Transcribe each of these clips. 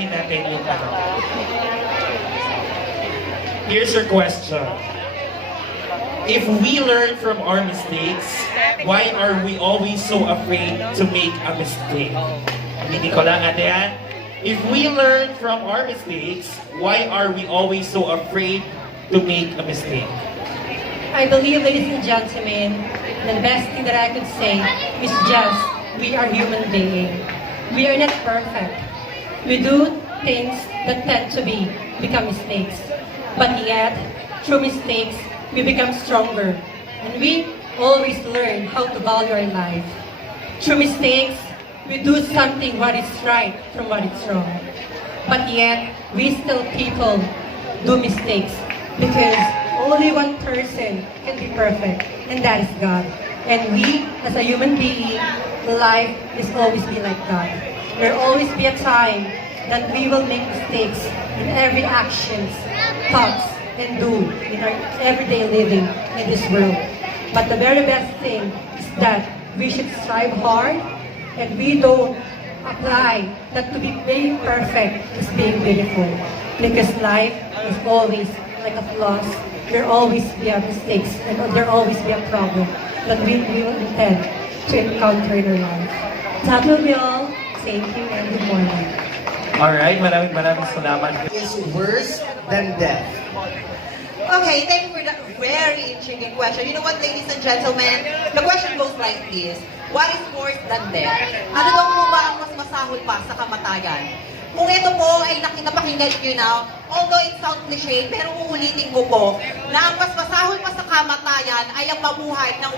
natin yung ano. Here's your question. If we learn from our mistakes, why are we always so afraid to make a mistake? Hindi ko lang ate yan. If we learn from our mistakes, why are we always so afraid to make a mistake? I believe, ladies and gentlemen, the best thing that I could say is just, we are human beings. We are not perfect. We do things that tend to become mistakes. But yet, through mistakes, we become stronger. And we always learn how to value our life. Through mistakes, we do something what is right from what is wrong. But yet, we still people do mistakes because only one person can be perfect, and that is God. And we, as a human being, life is always be like God. There will always be a time that we will make mistakes in every actions, thoughts, and do in our everyday living in this world. But the very best thing is that we should strive hard and we don't apply that to be being perfect is being beautiful. Because life is always like a flaws. There always be a mistakes and there always be a problem that we will intend to encounter in our life. That will be all. Thank you and good morning. Alright, maraming salamat. Is worse than death. Okay, thank you for that very intriguing question. You know what, ladies and gentlemen? The question goes like this. What is worse than death? Ano daw po ba ang mas masahol pa sa kamatayan? Kung ito po ay napakinggan nyo na, although it sounds cliche, pero uulitin ko po na ang mas masahol pa sa kamatayan ay ang mabuhay ng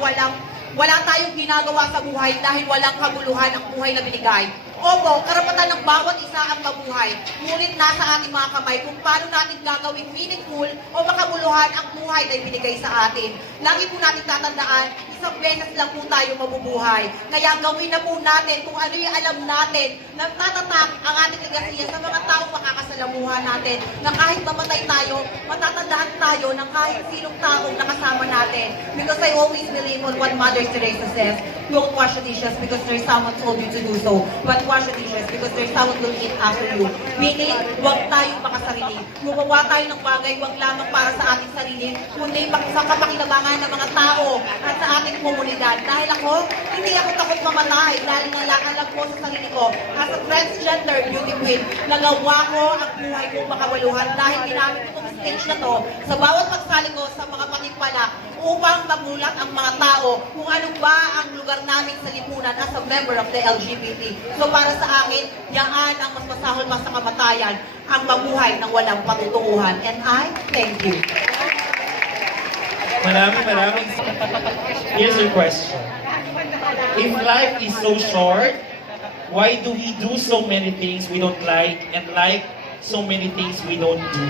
wala tayong ginagawa sa buhay dahil walang kabuluhan ang buhay na binigay. Opo, karapatan ng bawat isa ang mabuhay. Ngunit nasa ating mga kamay kung paano natin gagawing meaningful o makabuluhan ang buhay na ibinigay sa atin. Lagi po natin tatandaan, isang beses lang po tayo mabubuhay. Kaya gawin na po natin kung ano yung alam natin na tatatak ang ating legasiya sa mga taong makakasalamuhan natin na kahit mamatay tayo, matatandaan tayo ng kahit sinong taong nakasama natin. Because I always believe on what Mother Teresa says, don't wash the dishes because there's someone told you to do so, but wash the dishes because there's someone will eat after you. Meaning, huwag tayong makasarili. Gumawa tayo ng bagay, huwag lamang para sa ating sarili, kundi sa kapakinabangan ng mga tao at sa ating komunidad. Dahil ako, hindi ako takot mamatay dahil alam ko sa sarili ko. As a transgender beauty queen, nagawa ko ang buhay kong makawaluhan dahil ginamit ko itong stage na to sa bawat pagsali ko sa mga patimpala upang magulat ang mga tao kung ano ba ang lugar namin sa lipunan as a member of the LGBT. So para sa akin, yaan ang mas masahol pa sa kamatayan, ang mabuhay ng walang patutunguhan. And I thank you. Maraming. Here's your question. If life is so short, why do we do so many things we don't like and like so many things we don't do?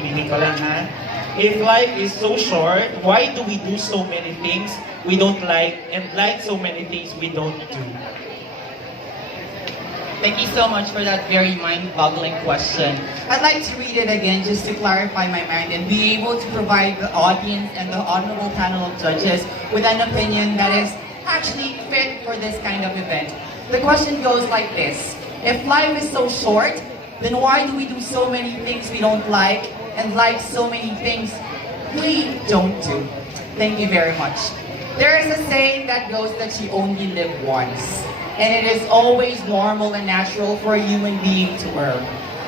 Hindi ko lang ha? If life is so short, why do we do so many things we don't like and like so many things we don't do? Thank you so much for that very mind-boggling question. I'd like to read it again just to clarify my mind and be able to provide the audience and the honorable panel of judges with an opinion that is actually fit for this kind of event. The question goes like this. If life is so short, then why do we do so many things we don't like and like so many things we don't do? Thank you very much. There is a saying that goes that you only live once. And it is always normal and natural for a human being to err.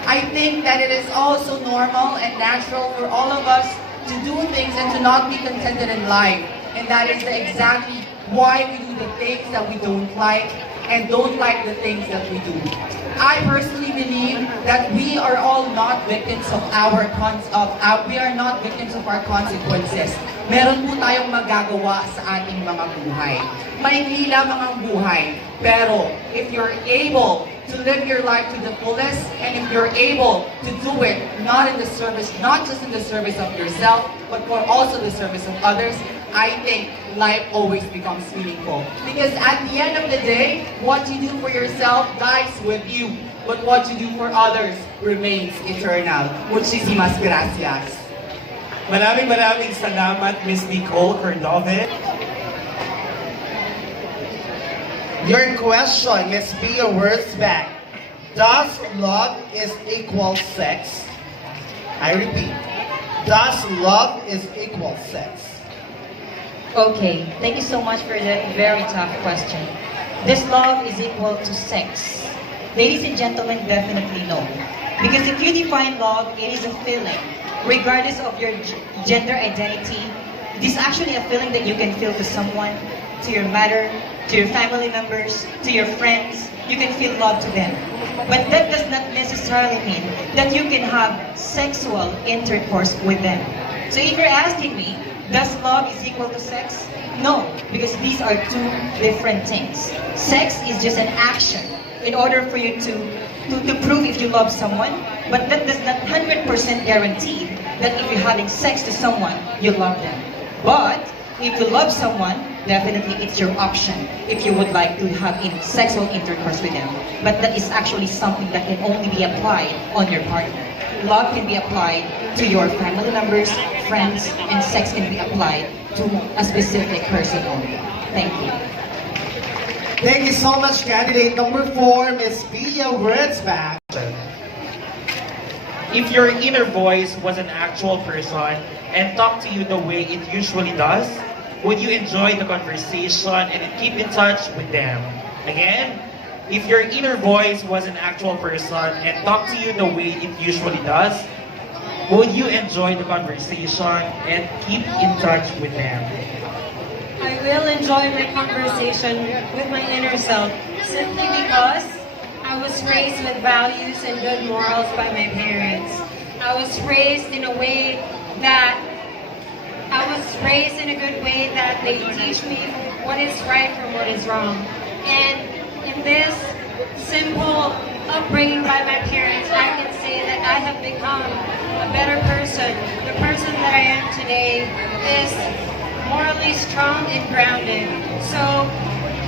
I think that it is also normal and natural for all of us to do things and to not be contented in life. And that is exactly why we do the things that we don't like and don't like the things that we do. I personally believe that we are all not victims of our consequences. Meron po tayong magagawa sa ating mga buhay. Maikli lamang ang buhay. Pero if you're able to live your life to the fullest, and if you're able to do it not just in the service of yourself, but for also the service of others, I think life always becomes meaningful. Because at the end of the day, what you do for yourself dies with you, but what you do for others remains eternal. Muchísimas gracias. Maraming salamat, Miss Nicole Cordove. Your question, let's pay your words back. Does love is equal sex? I repeat. Does love is equal sex? Okay, thank you so much for that very tough question. Does love is equal to sex? Ladies and gentlemen, definitely no. Because if you define love, it is a feeling. Regardless of your gender identity, it is actually a feeling that you can feel to someone, to your mother, to your family members, to your friends. You can feel love to them. But that does not necessarily mean that you can have sexual intercourse with them. So if you're asking me, does love is equal to sex? No, because these are two different things. Sex is just an action in order for you to prove if you love someone, but that does not 100% guarantee that if you're having sex to someone, you love them. But if you love someone, definitely it's your option if you would like to have sexual intercourse with them. But that is actually something that can only be applied on your partner. Love can be applied to your family members, friends, and sex can be applied to a specific person only. Thank you. Thank you so much, candidate number 4, Miss Pia Words back. If your inner voice was an actual person and talked to you the way it usually does, would you enjoy the conversation and keep in touch with them? Again, if your inner voice was an actual person and talked to you the way it usually does, would you enjoy the conversation and keep in touch with them? I will enjoy my conversation with my inner self simply because I was raised with values and good morals by my parents. I was raised in a way that good way that they teach me what is right from what is wrong. And in this simple upbringing by my parents, I can say that I have become a better person. The person that I am today is morally strong and grounded. So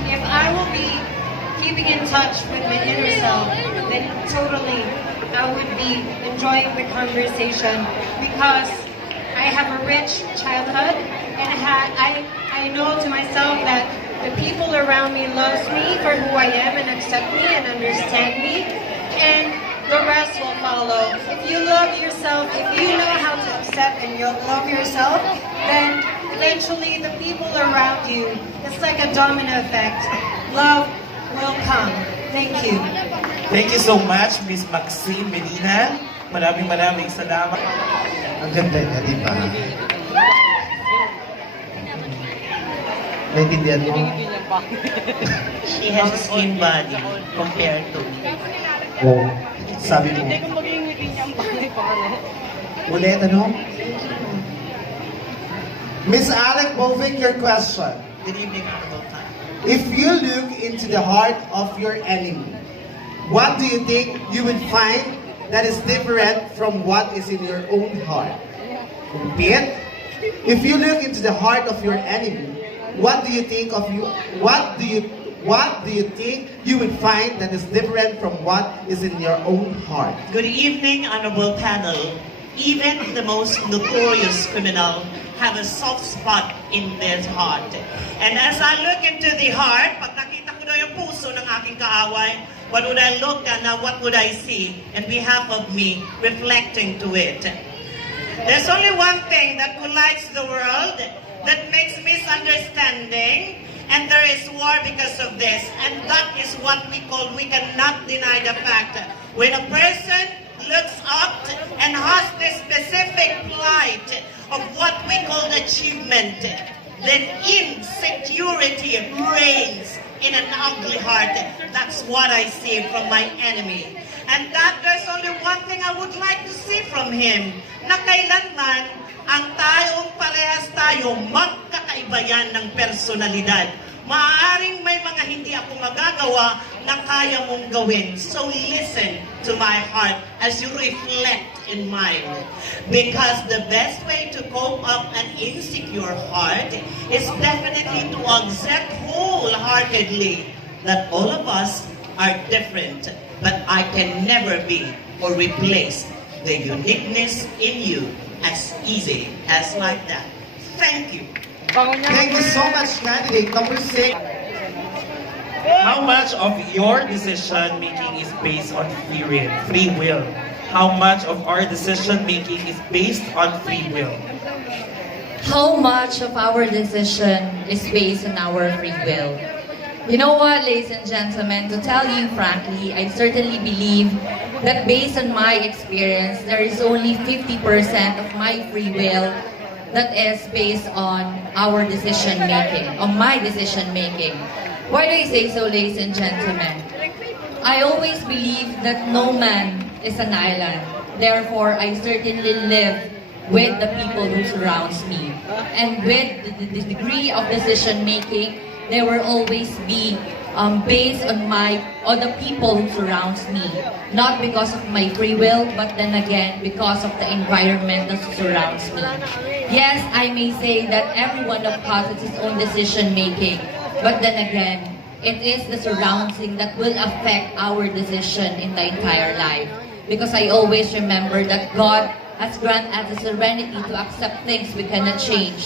if I will be keeping in touch with my inner self, then totally I would be enjoying the conversation because I have a rich childhood and I know to myself that the people around me loves me for who I am and accept me and understand me, and the rest will follow. If you love yourself, if you know how to accept and you love yourself, then eventually the people around you, it's like a domino effect. Love will come. Thank you. Thank you so much, Miss Maxine Medina. Maraming salamat. Ang ganda niya, di ba? Naintindihan mo? She has a slim body compared to me. Oo. Sabi mo. Ulit, ano? Miss Alec Bovic, your question. Good evening, Honorable Time. If you look into the heart of your enemy, what do you think you would find that is different from what is in your own heart? Repeat. If you look into the heart of your enemy, what do you think you would find that is different from what is in your own heart? Good evening, Honorable Panel. Even the most notorious criminal have a soft spot in their heart. And as I look into the heart, pag nakita ko na yung puso ng aking kaaway, what would I look at now? What would I see? In behalf of me, reflecting to it. There's only one thing that unites the world, that makes misunderstanding, and there is war because of this. And that is what we cannot deny the fact. When a person looks up and has this specific plight of what we call achievement, then insecurity reigns in an ugly heart. That's what I see from my enemy. And that there's only one thing I would like to see from him, na kailanman ang tayong parehas tayo magkakaiba yan ng personalidad. Maaaring may mga hindi ako magagawa na kaya mong gawin. So listen to my heart as you reflect in mine. Because the best way to cope up an insecure heart is definitely to accept wholeheartedly that all of us are different, but I can never be or replace the uniqueness in you as easy as like that. Thank you. Thank you so much, candidate number 6. How much of your decision making is based on free will? How much of our decision making is based on free will? How much of our decision is based on our free will? You know what, ladies and gentlemen, to tell you frankly, I certainly believe that based on my experience, there is only 50% of my free will that is based on our decision making, on my decision making. Why do I say so, ladies and gentlemen? I always believe that no man is an island. Therefore, I certainly live with the people who surrounds me. And with the degree of decision making, there will always be based on the people who surrounds me. Not because of my free will, but then again, because of the environment that surrounds me. Yes, I may say that everyone of us has his own decision making, but then again, it is the surrounding that will affect our decision in the entire life. Because I always remember that God has granted us the serenity to accept things we cannot change,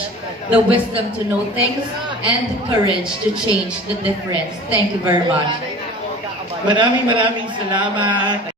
the wisdom to know things, and the courage to change the difference. Thank you very much. Maraming salamat.